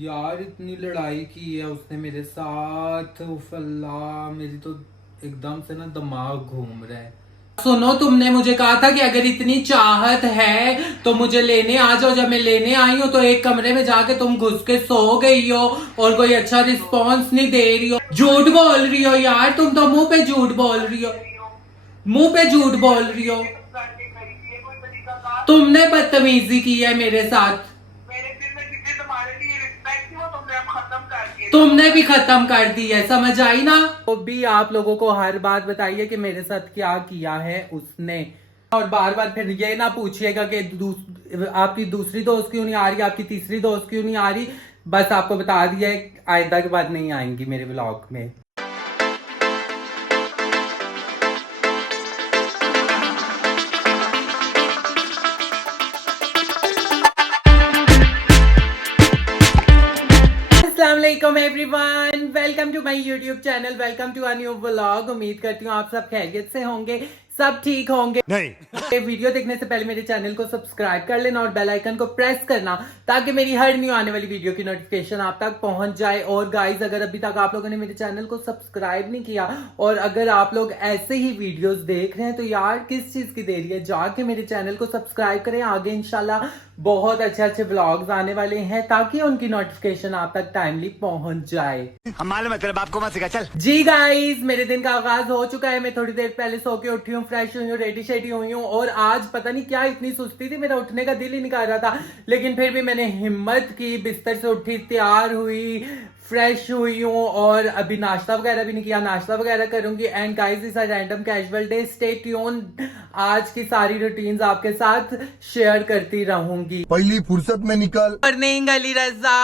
यार इतनी लड़ाई की है उसने मेरे साथ। उफ अल्लाह, मेरी तो एकदम से ना दिमाग घूम रहा है। सुनो, तुमने मुझे कहा था कि अगर इतनी चाहत है तो मुझे लेने आ जाओ। जब मैं लेने आई हूँ तो एक कमरे में जाके तुम घुस के सो गई हो और कोई अच्छा रिस्पॉन्स नहीं दे रही हो। झूठ बोल रही हो यार, तुम तो मुंह पे झूठ बोल रही हो। मुंह पे झूठ बोल रही हो। तुमने बदतमीजी की है मेरे साथ। तुमने भी खत्म कर दी है, समझ आई ना। तो भी आप लोगों को हर बात बताइए कि मेरे साथ क्या किया है उसने। और बार बार फिर ये ना पूछिएगा कि आपकी दूसरी दोस्त क्यों नहीं आ रही, आपकी तीसरी दोस्त क्यों नहीं आ रही। बस आपको बता दिया है, आइंदा के बाद नहीं आएंगी मेरे व्लॉग में। अस्सलाम everyone, welcome to my YouTube channel, welcome to a new vlog. उम्मीद करती हूँ आप सब खैरियत से होंगे, सब ठीक होंगे। नहीं वीडियो देखने से पहले मेरे चैनल को सब्सक्राइब कर लेना और बेल आइकन को प्रेस करना ताकि मेरी हर न्यू आने वाली वीडियो की नोटिफिकेशन आप तक पहुंच जाए। और गाइज, अगर अभी तक आप लोगों ने मेरे चैनल को सब्सक्राइब नहीं किया और अगर आप लोग ऐसे ही वीडियोस देख रहे हैं तो यार किस चीज की देरी है, जाके मेरे चैनल को सब्सक्राइब करें। आगे इंशाल्लाह बहुत अच्छे अच्छे व्लॉग्स आने वाले हैं ताकि उनकी नोटिफिकेशन आप तक टाइमली पहुंच जाए। हम मालूम है तेरे बाप को मत सिखा, चल। जी गाइस, मेरे दिन का आगाज हो चुका है। मैं थोड़ी देर पहले सो के उठी हूँ, फ्रेश हुई हूँ, रेडी शेडी हुई हूँ और आज पता नहीं क्या इतनी सुस्ती थी, मेरा उठने का दिल ही नहीं कर रहा था। लेकिन फिर भी मैंने हिम्मत की, बिस्तर से उठी, तैयार हुई, फ्रेश हुई हूँ और अभी नाश्ता वगैरह भी नहीं किया, नाश्ता वगैरह करूंगी। एंड गाइस, इस random casual day, stay tune. आज की सारी रूटीन्स आपके साथ शेयर करती रहूंगी। पहली फुर्सत में निकल। मॉर्निंग अली रजा।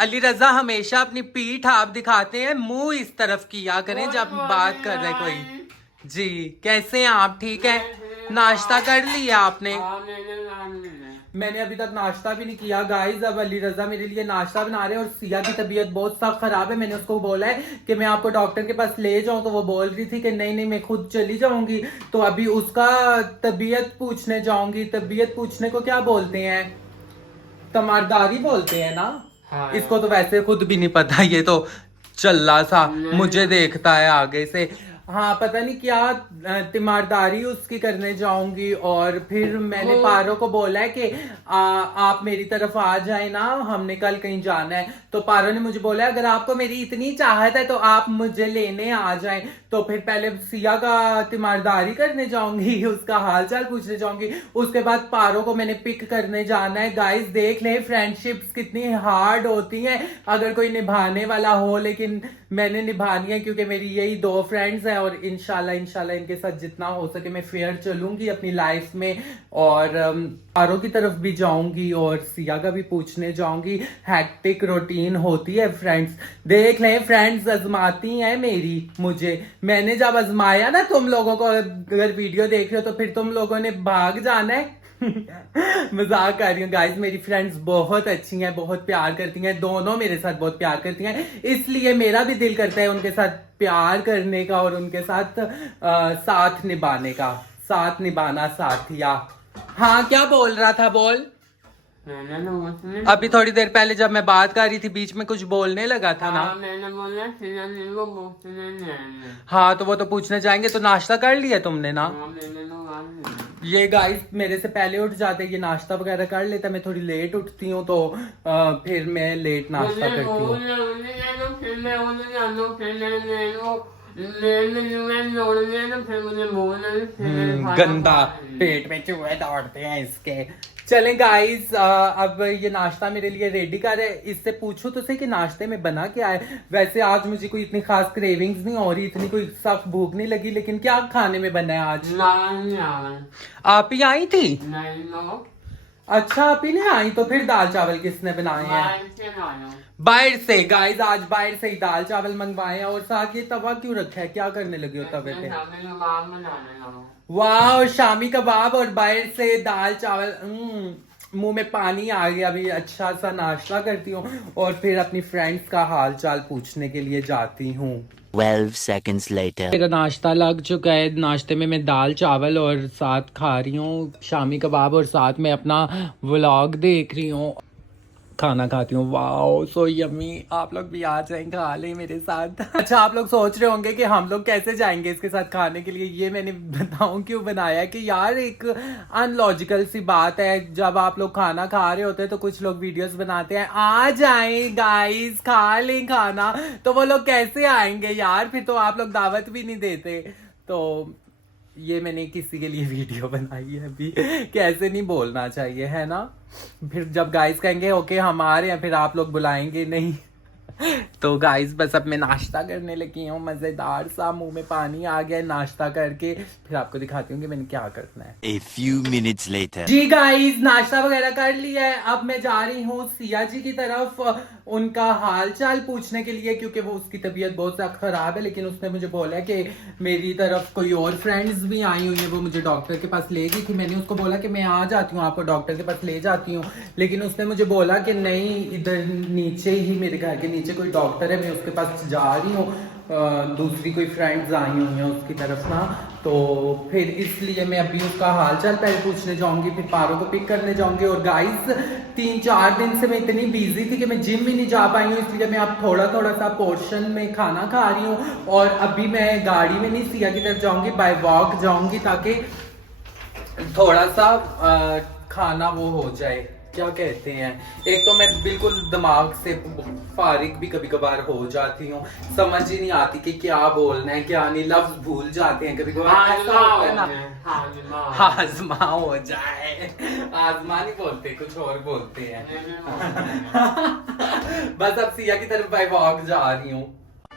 अली रजा हमेशा अपनी पीठ आप दिखाते हैं, मुंह इस तरफ किया करें जब बात कर रहे कोई। जी, कैसे हैं आप? ठीक है। नाश्ता कर लिया आपने? मैंने अभी तक नाश्ता भी नहीं किया गाइस। अब अली रजा मेरे लिए नाश्ता बना रहे हैं और सिया की तबीयत बहुत सख्त खराब है। मैंने उसको बोला है कि मैं आपको डॉक्टर के पास ले जाऊं तो वो बोल रही थी कि नहीं नहीं मैं खुद चली जाऊंगी। तो अभी उसका तबीयत पूछने जाऊंगी। तबीयत पूछने को क्या बोलते हैं? तमारदारी बोलते हैं ना। हाँ, इसको तो वैसे खुद भी नहीं पता, ये तो चल्ला सा मुझे देखता है आगे से। हाँ, पता नहीं क्या तीमारदारी उसकी करने जाऊंगी। और फिर मैंने पारो को बोला है कि आप मेरी तरफ आ जाए ना, हमने कल कहीं जाना है। तो पारो ने मुझे बोला अगर आपको मेरी इतनी चाहत है तो आप मुझे लेने आ जाएं। तो फिर पहले सिया का तीमारदारी करने जाऊंगी, उसका हालचाल पूछने जाऊंगी, उसके बाद पारो को मैंने पिक करने जाना है। गाइस देख लें, फ्रेंडशिप्स कितनी हार्ड होती हैं अगर कोई निभाने वाला हो। लेकिन मैंने निभानी है क्योंकि मेरी यही दो फ्रेंड्स हैं और इंशाल्लाह इंशाल्लाह इनके साथ जितना हो सके मैं फेयर चलूंगी अपनी लाइफ में। और पारो की तरफ भी जाऊंगी और सिया का भी पूछने जाऊंगी। हैक्टिक रूटीन होती है फ्रेंड्स। देख लें, फ्रेंड्स आजमाती हैं मेरी मुझे। मैंने जब आजमाया ना तुम लोगों को, अगर वीडियो देख रहे हो तो फिर तुम लोगों ने भाग जाना है। मजाक कर रही हूँ गाइस, मेरी फ्रेंड्स बहुत अच्छी हैं, बहुत प्यार करती हैं, दोनों मेरे साथ बहुत प्यार करती हैं। इसलिए मेरा भी दिल करता है उनके साथ प्यार करने का और उनके साथ साथ निभाने का। साथ निभाना साथिया। हाँ, क्या बोल रहा था? बोल। अभी थोड़ी देर पहले जब मैं बात कर रही थी बीच में कुछ बोलने लगा था ना। मैंने बोला हाँ, तो वो तो पूछने जाएंगे। तो नाश्ता कर लिया तुमने ना? ये गाइस मेरे से पहले उठ जाते, ये नाश्ता वगैरह कर लेता। मैं थोड़ी लेट उठती हूँ तो फिर मैं लेट नाश्ता करती हूँ। गंदा पेट में चूहे दौड़ते हैं इसके। चलें गाइस, अब ये नाश्ता मेरे लिए रेडी कर है। इससे पूछूं तो सही कि नाश्ते में बना क्या है। वैसे आज मुझे कोई इतनी खास क्रेविंग्स नहीं हो रही, इतनी कोई सख्त भूख नहीं लगी। लेकिन क्या खाने में बना है आज? आप ही आई थी? अच्छा, आप ही नहीं आई? तो फिर दाल चावल किसने बनाए हैं? बाहर से। गाइस आज बाहर से ही दाल चावल मंगवाए हैं। और साथ ये तवा क्यों रखा है? क्या करने लगे हो तवे पे? वाह, शामी कबाब और बाहर से दाल चावल। मुंह में पानी आ गया। अभी अच्छा सा नाश्ता करती हूँ और फिर अपनी फ्रेंड्स का हाल चाल पूछने के लिए जाती हूँ। 12 seconds later. मेरा नाश्ता लग चुका है। नाश्ते में मैं दाल चावल और साथ खा रही हूँ शामी कबाब और साथ में अपना व्लॉग देख रही हूँ, खाना खाती हूँ। Wow so yummy. आप लोग भी आ जाएं, खा लें मेरे साथ। अच्छा, आप लोग सोच रहे होंगे कि हम लोग कैसे जाएंगे इसके साथ खाने के लिए। ये मैंने बताऊं क्यों बनाया कि यार एक अनलॉजिकल सी बात है, जब आप लोग खाना खा रहे होते हैं तो कुछ लोग वीडियोस बनाते हैं, आ जाएं गाइस खा लें खाना, तो वो लोग कैसे आएंगे यार, फिर तो आप लोग दावत भी नहीं देते। तो ये मैंने किसी के लिए वीडियो बनाई है अभी, कैसे नहीं बोलना चाहिए है ना। फिर जब गाइस कहेंगे ओके हम आ रहे हैं, फिर आप लोग बुलाएंगे नहीं। तो गाइस बस अब मैं नाश्ता करने लगी हूँ, मजेदार सा, मुंह में पानी आ गया नाश्ता करके। फिर आपको दिखाती हूँ कि मैंने क्या करना है। A few minutes later. जी गाइस, नाश्ता वगैरह कर लिया है। अब मैं जा रही हूँ सिया जी की तरफ उनका हाल चाल पूछने के लिए, क्योंकि वो उसकी तबीयत बहुत ज्यादा खराब है। लेकिन उसने मुझे बोला कि मेरी तरफ कोई और फ्रेंड्स भी आई हुई है, वो मुझे डॉक्टर के पास ले गई थी। मैंने उसको बोला कि मैं आ जाती हूँ, आपको डॉक्टर के पास ले जाती हूँ। लेकिन उसने मुझे बोला कि नहीं, इधर नीचे ही, मेरे घर के नीचे कोई डॉक्टर है, मैं उसके पास जा रही हूँ। दूसरी कोई फ्रेंड्स आई हुई हैं उसकी तरफ ना, तो फिर इसलिए मैं अभी उसका हालचाल पहले पूछने जाऊंगी, फिर पारो को पिक करने जाऊंगी। और गाइस 3-4 दिन से मैं इतनी बिजी थी कि मैं जिम भी नहीं जा पाई हूँ, इसलिए मैं अब थोड़ा थोड़ा सा पोर्शन में खाना खा रही हूँ। और अभी मैं गाड़ी में नहीं, सिया की तरफ जाऊंगी, बाय वॉक जाऊंगी, ताकि थोड़ा सा खाना वो हो जाए, क्या कहते हैं। एक तो मैं बिल्कुल दिमाग से फारिग भी कभी कभार हो जाती हूँ, समझ ही नहीं आती कि क्या बोलना है क्या नहीं, लफ्ज भूल जाते हैं कभी कभार, ऐसा होता है ना। आजमा हो जाए, आजमा नहीं बोलते, कुछ और बोलते हैं। बस अब सिया की तरफ बाय वॉक जा रही हूँ।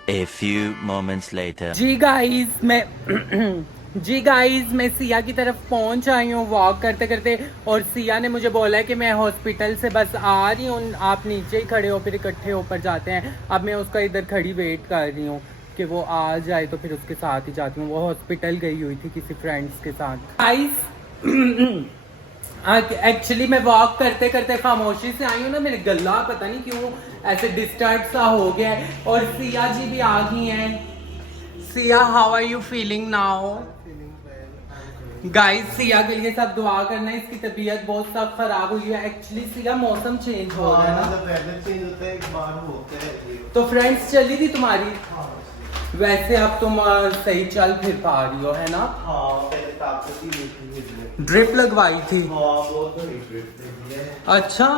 A few moments later. जी गाइस मैं सिया की तरफ पहुंच आई हूँ वॉक करते करते, और सिया ने मुझे बोला है कि मैं हॉस्पिटल से बस आ रही हूँ, आप नीचे ही खड़े हो, फिर इकट्ठे ऊपर जाते हैं। अब मैं उसका इधर खड़ी वेट कर रही हूँ कि वो आ जाए, तो फिर उसके साथ ही जाती हूँ। वो हॉस्पिटल गई हुई थी किसी फ्रेंड्स के साथ। गाइस एक्चुअली मैं वॉक करते करते खामोशी से आई हूँ ना, मेरे गला पता नहीं क्यों ऐसे डिस्टर्ब सा हो गया है। और सिया जी भी आ गई हैं। Siya, how are you feeling now? Guys Siya के लिए सब दुआ करना है, इसकी तबीयत बहुत सब खराब हुई है। एक्चुअली सिया मौसम चेंज हो रहा है ना, वेदर चेंज होता है, एक बार होता है। तो फ्रेंड्स चली थी तुम्हारी? वैसे अब तुम सही चल फिर पा रही हो है ना? हाँ, पहले ताकत ही नहीं थी, ड्रिप लगवाई थी? हाँ, बहुत बड़ी ड्रिप लगी है। अच्छा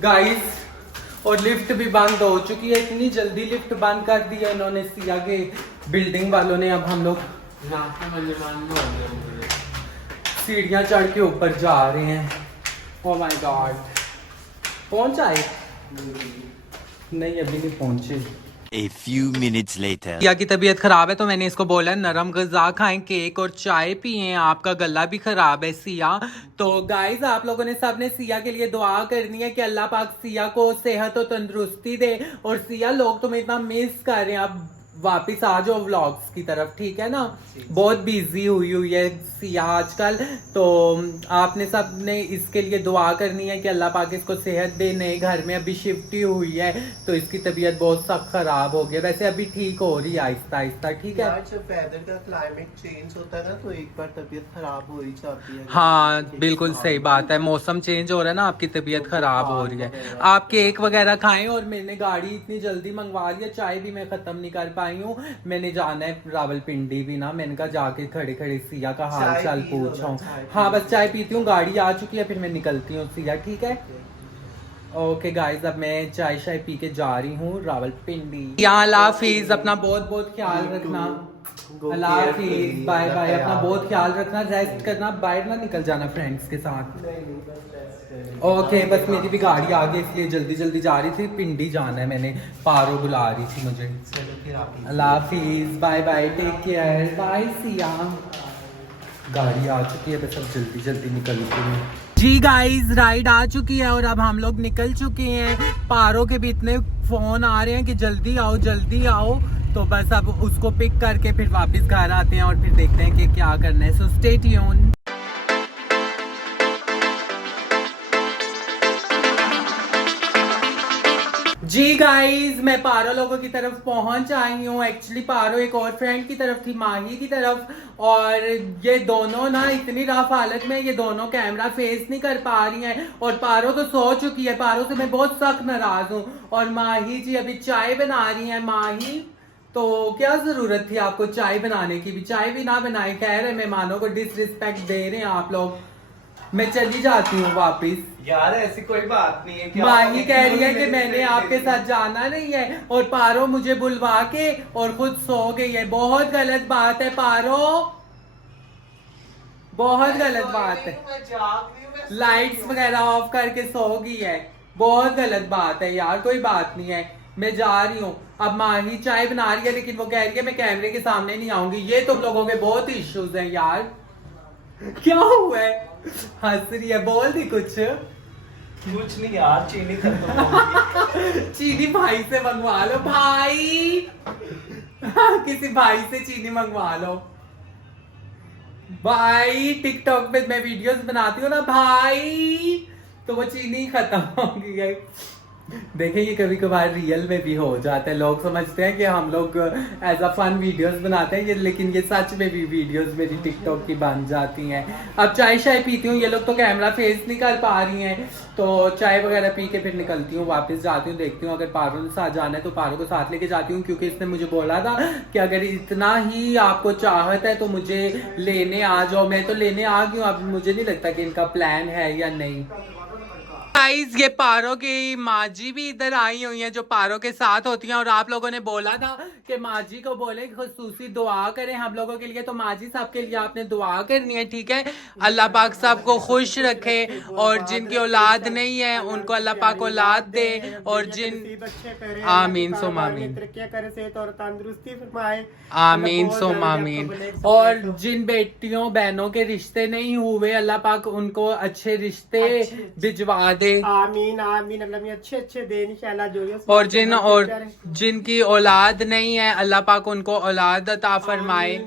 गाइस, और लिफ्ट भी बंद हो चुकी है, इतनी जल्दी लिफ्ट बंद कर दी है इन्होंने, सिया के बिल्डिंग वालों ने। अब हम लोग सीढ़ियां चढ़ के ऊपर जा रहे हैं। ओह माय गॉड, पहुंच आए? नहीं अभी नहीं पहुंचे। A few minutes later. Siya की तबीयत खराब है, तो मैंने इसको बोला नरम ग़िज़ा खाएं, केक और चाय पिए, आपका गला भी खराब है सिया। तो गाइस आप लोगों ने सबने सिया के लिए दुआ करनी है कि अल्लाह पाक सिया को सेहत और तंदुरुस्ती दे। और सिया, लोग तुम्हें इतना मिस कर रहे हैं, अब वापिस आ जाओ व्लॉग्स की तरफ, ठीक है ना? बहुत बिजी हुई है सिया आजकल, तो आपने सब ने इसके लिए दुआ करनी है कि अल्लाह पाक इसको सेहत दे। नए घर में अभी शिफ्ट ही हुई है, तो इसकी तबीयत बहुत सख्त खराब हो गई। वैसे अभी ठीक हो रही है आहिस्ता आहिस्ता, ठीक है? जब वेदर का क्लाइमेट चेंज होता है ना, तो एक बार तबीयत खराब हो ही जाती है। हाँ बिल्कुल सही बात है, मौसम चेंज हो रहा है ना, आपकी तबीयत खराब हो रही है। आप केक वगैरह खाएं, और मैंने गाड़ी इतनी जल्दी मंगवा लिया, चाय भी मैं खत्म नहीं कर पाई हूँ। मैंने जाना है रावलपिंडी भी ना, मैंने कहा जाके खड़े खड़े सिया का हाल चाल पूछूं। हाँ बस चाय पीती हूँ, गाड़ी आ चुकी है, फिर मैं निकलती हूँ सिया, ठीक है? ओके गाइस, अब मैं चाय शाय पी के जा रही हूँ रावलपिंडी। अल्लाह हाफिज, अपना बहुत बहुत ख्याल रखना। अल्लाह हाफिज, बाय बाय, अपना बहुत ख्याल रखना, रेस्ट करना, बाहर ना निकल जाना फ्रेंड्स के साथ। ओके बस मेरी भी गाड़ी आ गई, इसलिए जल्दी जल्दी जा रही थी, पिंडी जाना है मैंने, पारो बुला रही थी मुझे। अल्लाह हाफिज, bye bye, take care, bye Siya. गाड़ी आ चुकी है, बस अब जल्दी जल्दी निकलती हूँ। जी गाइस, राइड आ चुकी है और अब हम लोग निकल चुके हैं। पारो के भी इतने फोन आ रहे हैं कि जल्दी आओ जल्दी आओ, तो बस अब उसको पिक करके फिर वापस घर आते हैं और फिर देखते हैं कि क्या करना है। So stay tuned. जी गाइस, मैं पारो लोगों की तरफ पहुंच आई हूँ। एक्चुअली पारो एक और फ्रेंड की तरफ थी, माही की तरफ, और ये दोनों ना इतनी रफ हालत में, ये दोनों कैमरा फेस नहीं कर पा रही हैं। और पारो तो सो चुकी है, पारो से मैं बहुत सख्त नाराज हूँ। और माही जी अभी चाय बना रही हैं। माही, तो क्या जरूरत थी आपको चाय बनाने की? भी चाय भी ना बनाए, कह रहे मेहमानों को डिसरिस्पेक्ट दे रहे हैं आप लोग। मैं चली जाती हूँ वापिस। यार ऐसी कोई बात नहीं है। माही कह रही है कि मैंने आपके साथ जाना नहीं है, और पारो मुझे बुलवा के और खुद सो गई है। बहुत गलत बात है पारो, बहुत गलत बात है। लाइट्स वगैरह ऑफ करके सो गई है, बहुत गलत बात है यार। कोई बात नहीं है, मैं जा रही हूँ। अब माही चाय बना रही है, लेकिन वो कह रही है मैं कैमरे के सामने नहीं आऊंगी। ये तुम लोगों के बहुत इश्यूज हैं यार। क्या हुआ है? हंस रही है, बोल दी कुछ नहीं यार, चीनी खत्म हो गई। चीनी भाई से मंगवा लो भाई। किसी भाई से चीनी मंगवा लो भाई। टिकटॉक पे मैं वीडियोस बनाती हूँ ना भाई, तो वो चीनी खत्म हो गई है। देखें, ये कभी कभार रियल में भी हो जाता है। लोग समझते हैं कि हम लोग एज अ फन वीडियोस बनाते हैं, लेकिन ये सच में भी वीडियोस मेरी टिकटॉक की बन जाती हैं। अब चाय शाय पीती हूँ, ये लोग तो कैमरा फेस नहीं कर पा रही हैं, तो चाय वगैरह पी के फिर निकलती हूँ, वापस जाती हूँ, देखती हूँ अगर पारो के साथ जाना है तो पारो को साथ लेके जाती हूँ, क्योंकि इसने मुझे बोला था कि अगर इतना ही आपको चाहत है तो मुझे लेने आ जाओ। मैं तो लेने आ गई हूँ। अब मुझे नहीं लगता कि इनका प्लान है या नहीं। गाइस, ये पारो की माँ जी भी इधर आई हुई हैं, जो पारो के साथ होती हैं। और आप लोगों ने बोला था कि माँ जी को बोले खुसूसी दुआ करें हम लोगों के लिए, तो माँ जी साहब के लिए आपने दुआ करनी है, ठीक है? अल्लाह पाक सबको खुश रखे, और जिनकी औलाद नहीं है उनको अल्लाह पाक औलाद दे, और जिन आमीन सुम आमीन, तंदुरुस्ती फरमाए, आमीन सुम आमीन। और जिन बेटियों बहनों के रिश्ते नहीं हुए, अल्लाह पाक उनको अच्छे रिश्ते भिजवा दे। आमीन आमीन। अल्लाह में अच्छे अच्छे दे इंशाल्लाह। जो और जिनकी औलाद नहीं है, अल्लाह पाक उनको औलाद अता फरमाए।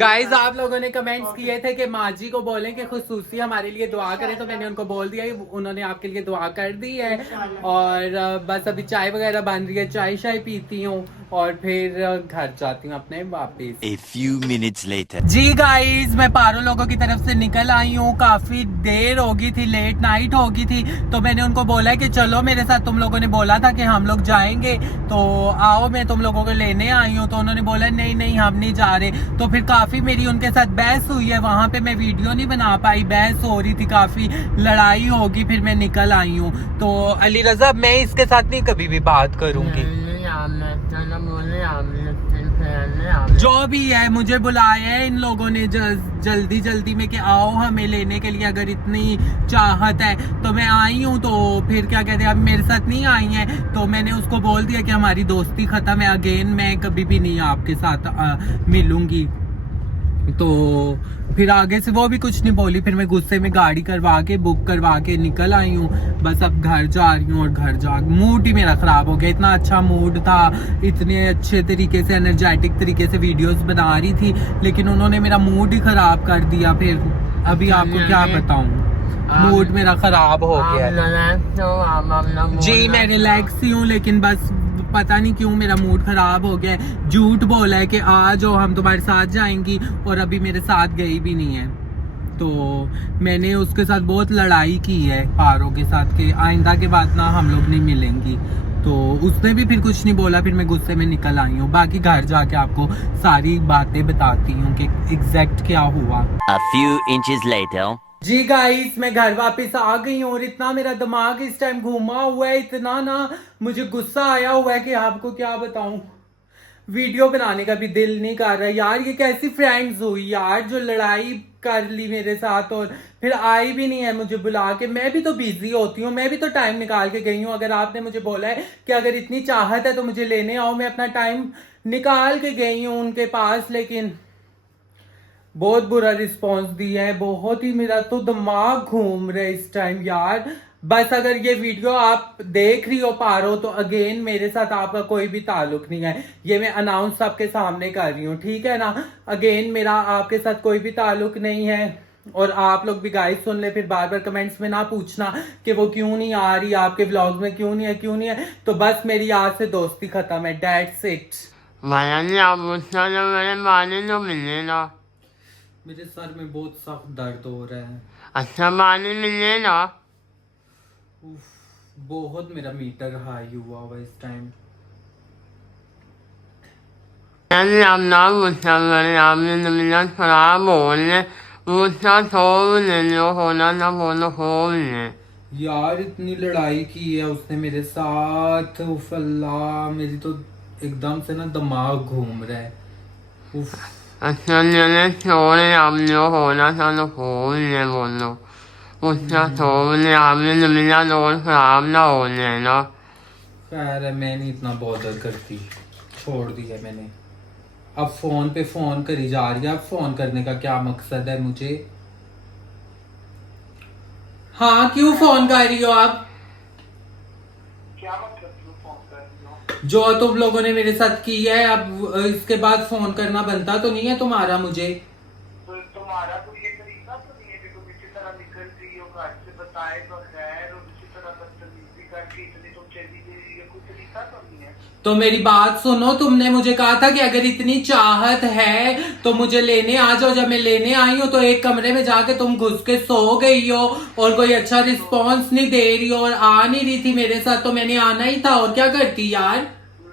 गाइज, आप लोगों ने कमेंट्स किए थे कि माँ जी को बोलें कि खुसूसी हमारे लिए दुआ करें, तो मैंने उनको बोल दिया, उन्होंने आपके लिए दुआ कर दी है। और बस अभी चाय वगैरह बन रही है, चाय शाय पीती हूँ और फिर घर जाती हूँ अपने वापिस। A few minutes later. जी गाइज, मैं पारो लोगों की तरफ से निकल आई हूँ। काफी देर हो गई थी, लेट नाइट हो गई थी, तो मैंने उनको बोला कि चलो मेरे साथ, तुम लोगों ने बोला था कि हम लोग जाएंगे तो आओ, मैं तुम लोगों को लेने आई हूँ। तो उन्होंने बोला नहीं नहीं हम नहीं जा रहे। तो फिर काफी मेरी उनके साथ बहस हुई है, वहां पे मैं वीडियो नहीं बना पाई, बहस हो रही थी, काफी लड़ाई होगी, फिर मैं निकल आई हूँ। तो अली रजा, मैं इसके साथ नहीं कभी भी बात करूंगी। जो भी है, मुझे बुलाया है इन लोगों ने जल्दी जल्दी में कि आओ हमें लेने के लिए, अगर इतनी चाहत है तो मैं आई हूँ। तो फिर क्या कहते हैं, अब मेरे साथ नहीं आई हैं, तो मैंने उसको बोल दिया कि हमारी दोस्ती खत्म है, अगेन मैं कभी भी नहीं आपके साथ मिलूंगी। तो फिर आगे से वो भी कुछ नहीं बोली। फिर मैं गुस्से में गाड़ी बुक करवा के निकल आई हूँ। बस अब घर जा रही हूँ, और घर जा मूड ही मेरा खराब हो गया। इतना अच्छा मूड था, इतने अच्छे तरीके से एनर्जेटिक तरीके से वीडियोस बना रही थी, लेकिन उन्होंने मेरा मूड ही खराब कर दिया। फिर अभी आपको क्या बताऊँ, मूड मेरा खराब हो गया। जी मैं रिलैक्स ही हूँ, लेकिन बस पता नहीं क्यों मेरा मूड खराब हो गया है। झूठ बोला है कि आ जाओ हम तुम्हारे साथ जाएंगी, और अभी मेरे साथ गई भी नहीं है। तो मैंने उसके साथ बहुत लड़ाई की है, पारो के साथ, के आइंदा के बाद ना हम लोग नहीं मिलेंगी। तो उसने भी फिर कुछ नहीं बोला, फिर मैं गुस्से में निकल आई हूँ। बाकी घर जाके आपको सारी बातें बताती हूँ कि एग्जैक्ट क्या हुआ। A few inches later. जी गाइस, मैं घर वापस आ गई हूँ, और इतना मेरा दिमाग इस टाइम घूमा हुआ है, इतना ना मुझे गुस्सा आया हुआ है कि आपको क्या बताऊं। वीडियो बनाने का भी दिल नहीं कर रहा यार। ये कैसी फ्रेंड्स हुई यार, जो लड़ाई कर ली मेरे साथ और फिर आई भी नहीं है मुझे बुला के। मैं भी तो बिजी होती हूँ, मैं भी तो टाइम निकाल के गई हूँ। अगर आपने मुझे बोला है कि अगर इतनी चाहत है तो मुझे लेने आओ, मैं अपना टाइम निकाल के गई हूँ उनके पास, लेकिन बहुत बुरा रिस्पॉन्स दिया है। बहुत ही मेरा तो दिमाग घूम रहा है इस टाइम यार। बस अगर ये वीडियो आप देख रही हो पारो, तो अगेन मेरे साथ आपका कोई भी ताल्लुक नहीं है। ये मैं अनाउंस आपके सामने कर रही हूँ, ठीक है ना? अगेन मेरा आपके साथ कोई भी ताल्लुक नहीं है। और आप लोग भी गाइस सुन ले, फिर बार बार कमेंट्स में ना पूछना कि वो क्यों नहीं आ रही, आपके व्लॉग्स में क्यों नहीं है। तो बस मेरी आज से दोस्ती खत्म है, दैट्स इट। मेरे सर में बहुत सख्त दर्द हो रहा है। अच्छा पानी मिले ना। उफ, बहुत मेरा मीटर हाई हुआ हुआ इस टाइम। आप ना गुस्सा करें, आपने तबीयत खराब हो रही, गुस्सा छोड़ ले, जो होना था वो तो हो ले। यार इतनी लड़ाई की है उसने मेरे साथ, उफ अल्लाह, मेरी तो एकदम से ना दिमाग घूम रहा है। उफ। अच्छा चले छोड़े, आप जो होना था तो हो ले, बोलो गुस्सा छोड़ ले, आपने तबीयत और खराब ना हो लेना। खैर है, मैं नहीं इतना बॉदर करती, छोड़ दिया मैंने। अब फोन पे फोन करी जा रही है, अब फोन करने का क्या मकसद है मुझे? हाँ क्यों फोन कर रही हो आप? क्या मतलब क्यों फोन कर रही हो? जो तुम लोगों ने मेरे साथ की है, अब इसके बाद फोन करना बनता तो नहीं है तुम्हारा मुझे? तो तुम्हारा तो ये तरीका तो नहीं है कि तुम इसी तरह निकल रही हो घर से, बताए तो खैर, और इसी तरह बदतमीजी करके इतनी तुम चली गई, ये कोई तरीका तो नहीं है। तो मेरी बात सुनो, तुमने मुझे कहा था कि अगर इतनी चाहत है तो मुझे लेने आ जाओ। जब मैं लेने आई हूँ तो एक कमरे में जाके तुम घुस के सो गई हो और कोई अच्छा रिस्पॉन्स नहीं दे रही हो और आ नहीं रही थी मेरे साथ, तो मैंने आना ही था, और क्या करती यार।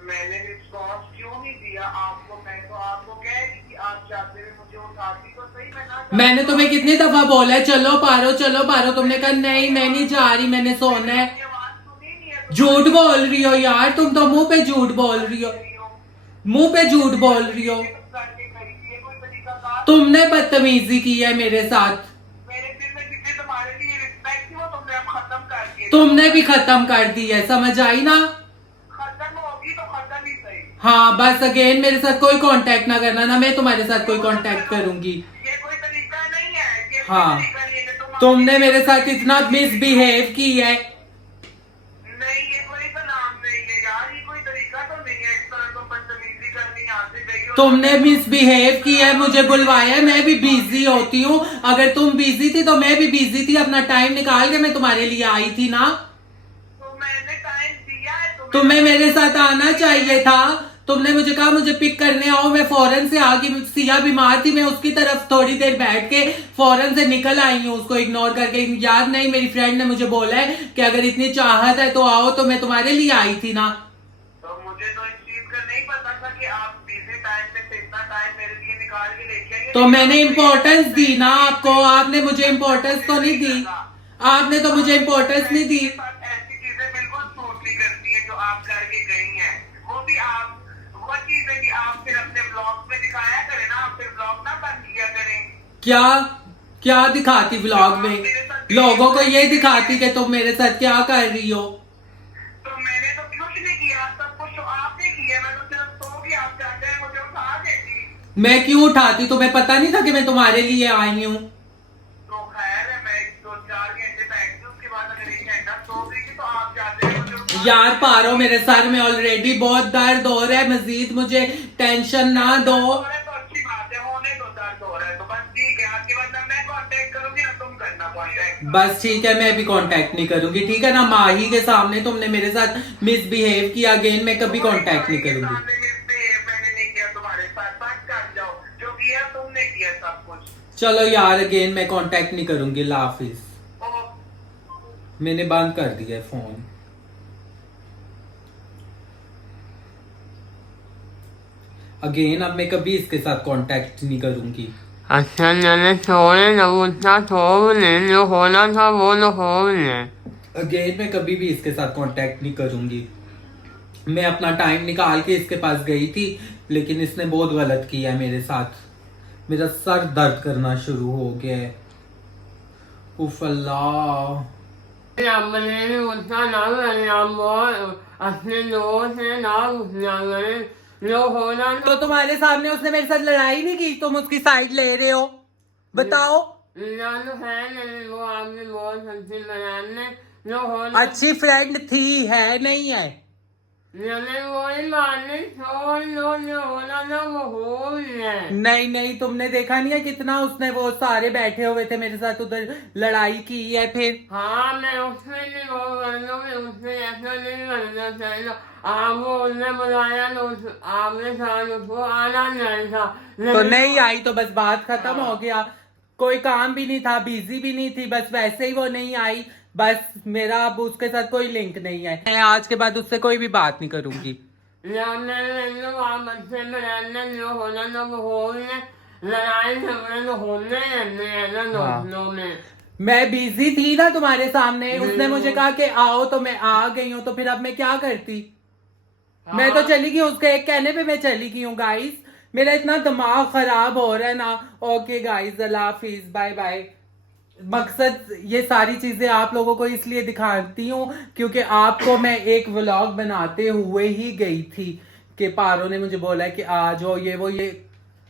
मैंने रिस्पॉन्स क्यों नहीं दिया आपको? मैं तो आपको कह रही थी, आप चाहते हुए मुझे उठाती तो सही, मैं ना। मैंने तुम्हें कितनी दफा बोला है चलो पारो, तुमने कहा नहीं मैं नहीं जा रही, मैंने सोना है। आवाज सुनी नहीं है। झूठ बोल रही हो यार, तुम तो मुंह पे झूठ बोल रही हो, मुंह पे झूठ बोल रही हो। तुमने बदतमीजी की है मेरे साथ, मेरे दिल में जितने तुम्हारे लिए रिस्पेक्ट थी वो तुमने अब खत्म कर दी। तुमने भी खत्म कर दी है, समझ आई ना? खत्म होगी तो खत्म ही सही। हाँ बस अगेन मेरे साथ कोई कांटेक्ट ना करना, ना मैं तुम्हारे साथ कोई कांटेक्ट करूंगी। ये कोई तरीका नहीं है, ये कोई हाँ तरीका नहीं है कि तुमने मेरे साथ इतना मिसबिहेव की है। नहीं, ये कोई का नाम नहीं है यार, ये कोई तरीका तो नहीं है। इस तरह तुम बदतमीजी करनी यहाँ से गई हो। तुमने मिसबिहेव किया है, मुझे बुलवाया है, मैं भी बिजी होती हूँ। अगर तुम बिजी थी तो मैं भी बिजी थी, अपना टाइम निकाल के मैं तुम्हारे लिए आई थी ना। तो मैंने टाइम दिया है तुम्हें मेरे साथ आना चाहिए था, तुमने मुझे कहा मुझे पिक करने आओ, मैं फौरन से आ गई। सिया बीमार थी, मैं उसकी तरफ थोड़ी देर बैठ के फौरन से निकल आई हूँ उसको इग्नोर करके। याद नहीं, मेरी फ्रेंड ने मुझे बोला है कि अगर इतनी चाहत है तो आओ, तो मैं तुम्हारे लिए आई थी ना। तो मुझे तो इस चीज का नहीं पता था कि आप बिजी टाइम में से इतना टाइम मेरे लिए निकाल के लेके आएंगे। तो मैंने इम्पोर्टेंस दी ना आपको, आपने मुझे इम्पोर्टेंस तो नहीं दी, आपने तो मुझे इम्पोर्टेंस नहीं दी। ऐसी चीजें बिल्कुल सूट नहीं करती है जो आप करके गई हैं। वो भी आप, वो चीज है कि आप फिर अपने ब्लॉग में दिखाया करें ना, आप फिर ब्लॉग ना बंद किया करें। क्या क्या दिखाती व्लॉग में? लोगों को ये दिखाती कि तुम मेरे साथ क्या कर रही हो। तो मैंने तो कुछ नहीं किया, सब कुछ तो आपने किया। मैं तो सिर्फ सो गई, आप चाहते हैं मुझे उठा देती। मैं क्यों उठाती? तुम्हें पता नहीं था कि मैं तुम्हारे लिए आई हूँ? तो खैर है, मैं 2-4 घंटे बैठी, उसके बाद अगर 1 घंटा सो गई थी तो आप चाहते हैं मुझे उठा। यार पारो, मेरे सर में ऑलरेडी बहुत दर्द हो रहा है, मजीद मुझे टेंशन ना दो। तो अच्छी बात है, होने दो, दर्द हो रहा है तो बस ठीक है। आपके बाद मैं कांटेक्ट करूंगी ना, तुम करना कांटेक्ट। बस ठीक है, मैं भी कांटेक्ट नहीं करूंगी, ठीक है ना? माही के सामने तुमने मेरे साथ मिसबिहेव किया, अगेन मैं कभी कांटेक्ट नहीं करूंगी। मैंने नहीं किया तुम्हारे साथ, बात कर जाओ, जो किया तुमने किया सब कुछ। चलो यार, अगेन मैं कांटेक्ट नहीं करूंगी, अल्लाह हाफिज। मैंने बंद कर दिया है फोन। अगेन अब मैं कभी इसके साथ कांटेक्ट नहीं करूंगी। अच्छा चले छोड़े, ना गुस्सा छोड़ ले, जो होना था वो तो हो ले। अगेन मैं कभी भी इसके साथ कांटेक्ट नहीं करूंगी। मैं अपना टाइम निकाल के इसके पास गई थी, लेकिन इसने बहुत गलत किया है मेरे साथ। मेरा सर दर्द करना शुरू हो गया है। उफ अल्लाह। अपने गुस्सा ना करें, आप बहुत अपने दोस्त हैं, ना गुस्सा करें, जो होना तो तुम्हारे सामने उसने मेरे साथ लड़ाई नहीं की, तुम उसकी साइड ले रहे हो? बताओ। तो है नहीं, वो आपने बहुत अच्छी बनाने, जो होना। अच्छी फ्रेंड थी, है नहीं है? नहीं नहीं, तुमने देखा नहीं है कितना उसने वो सारे बैठे हुए थे मेरे साथ उधर लड़ाई की है फिर। हाँ मैं उसमें नहीं वो कर दूंगी, उसने ऐसा नहीं करना चाहिए। आपको उसने बुलाया तो आपने साथ उसको आना नहीं था। तो नहीं आई तो बस बात खत्म हो गया। कोई काम भी नहीं था, बिजी भी नहीं थी, बस वैसे ही वो नहीं आई। बस मेरा अब उसके साथ कोई लिंक नहीं है। मैं आज के बाद उससे कोई भी बात नहीं करूंगी। लड़ाई झगड़े तो होने रहते हैं ना दोस्तों में। मैं बिजी थी ना तुम्हारे सामने, उसने मुझे कहा कि आओ तो मैं आ गई हूँ, तो फिर अब मैं क्या करती। मैं तो चली गई हूँ, उसके एक कहने पे मैं चली गई हूँ। गाइस मेरा इतना दिमाग खराब हो रहा है ना। ओके गाइस, अल्लाह हाफिज, बाय बाय। मकसद ये सारी चीजें आप लोगों को इसलिए दिखाती हूँ क्योंकि आपको मैं एक व्लॉग बनाते हुए ही गई थी कि पारो ने मुझे बोला कि आ जाओ, ये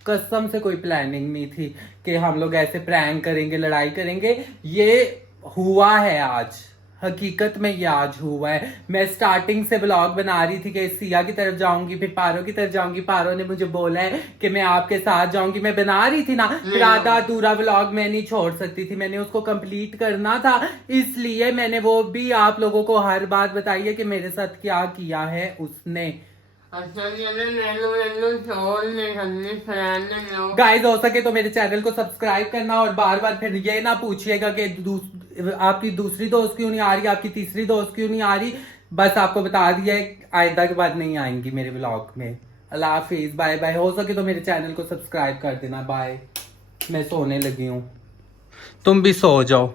कसम से कोई प्लानिंग नहीं थी कि हम लोग ऐसे प्रैंक करेंगे, लड़ाई करेंगे। ये हुआ है आज, हकीकत में ये आज हुआ है। मैं स्टार्टिंग से ब्लॉग बना रही थी कि सिया की तरफ जाऊंगी, फिर पारो की तरफ जाऊंगी। पारो ने मुझे बोला है कि मैं आपके साथ जाऊंगी। मैं बना रही थी ना, फिर आधा अधूरा ब्लॉग मैं नहीं छोड़ सकती थी, मैंने उसको कंप्लीट करना था। इसलिए मैंने वो भी आप लोगों को हर बात बताई है कि मेरे साथ क्या किया है उसने। गाइस हो सके तो मेरे चैनल को सब्सक्राइब करना और बार बार फिर ये ना पूछिएगा कि आपकी दूसरी दोस्त क्यों नहीं आ रही, आपकी तीसरी दोस्त क्यों नहीं आ रही। बस आपको बता दिया है, आइंदा के बाद नहीं आएंगी मेरे व्लॉग में। अल्लाह हाफिज, बाय बाय। हो सके तो मेरे चैनल को सब्सक्राइब कर देना। बाय, मैं सोने लगी हूँ, तुम भी सो जाओ।